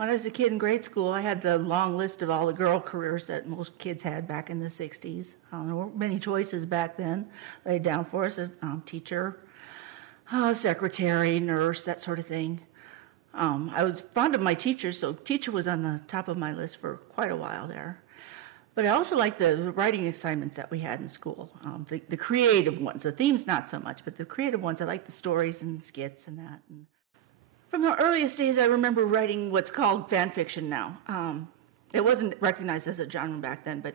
When I was a kid in grade school, I had the long list of all the girl careers that most kids had back in the 60s. There weren't many choices back then laid down for us, teacher, secretary, nurse, that sort of thing. I was fond of my teacher, so teacher was on the top of my list for quite a while there. But I also liked the writing assignments that we had in school, the creative ones. The themes not so much, but the creative ones. I liked the stories and skits and that. And from the earliest days, I remember writing what's called fan fiction now. It wasn't recognized as a genre back then, but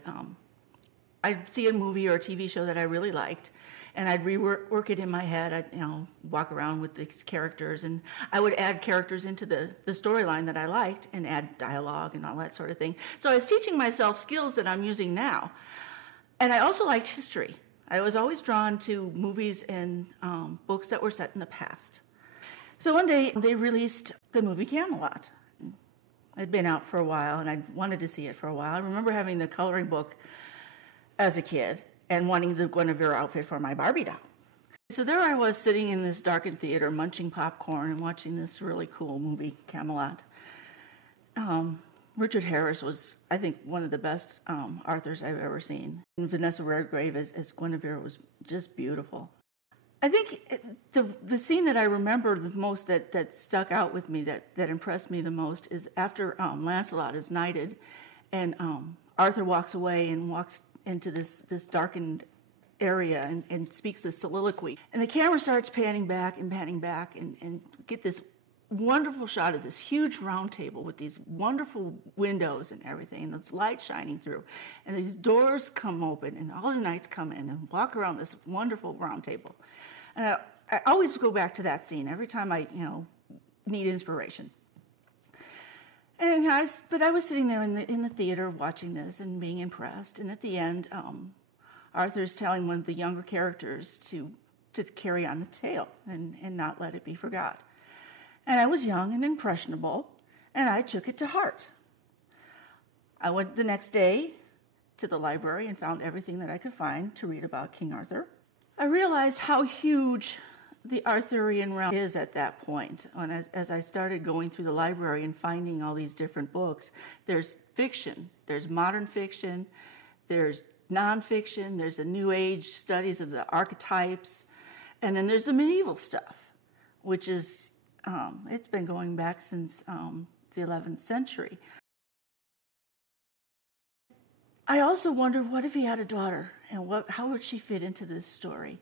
I'd see a movie or a TV show that I really liked, and I'd rework it in my head. I'd walk around with these characters, and I would add characters into the storyline that I liked and add dialogue and all that sort of thing. So I was teaching myself skills that I'm using now. And I also liked history. I was always drawn to movies and books that were set in the past. So one day they released the movie Camelot. I'd been out for a while and I'd wanted to see it for a while. I remember having the coloring book as a kid and wanting the Guinevere outfit for my Barbie doll. So there I was sitting in this darkened theater munching popcorn and watching this really cool movie, Camelot. Richard Harris was, I think, one of the best Arthurs I've ever seen. And Vanessa Redgrave as Guinevere was just beautiful. I think the scene that I remember the most that stuck out with me, that impressed me the most, is after Lancelot is knighted and Arthur walks away and walks into this darkened area and speaks this soliloquy. And the camera starts panning back and get this wonderful shot of this huge round table with these wonderful windows and everything, and this light shining through. And these doors come open and all the knights come in and walk around this wonderful round table. And I always go back to that scene every time I, need inspiration. And I was sitting there in the theater watching this and being impressed. And at the end, Arthur's telling one of the younger characters to carry on the tale and not let it be forgot. And I was young and impressionable, and I took it to heart. I went the next day to the library and found everything that I could find to read about King Arthur. I realized how huge the Arthurian realm is at that point. As I started going through the library and finding all these different books, there's fiction, there's modern fiction, there's nonfiction, there's the New Age studies of the archetypes, and then there's the medieval stuff, which is, it's been going back since the 11th century. I also wondered, what if he had a daughter, and how would she fit into this story?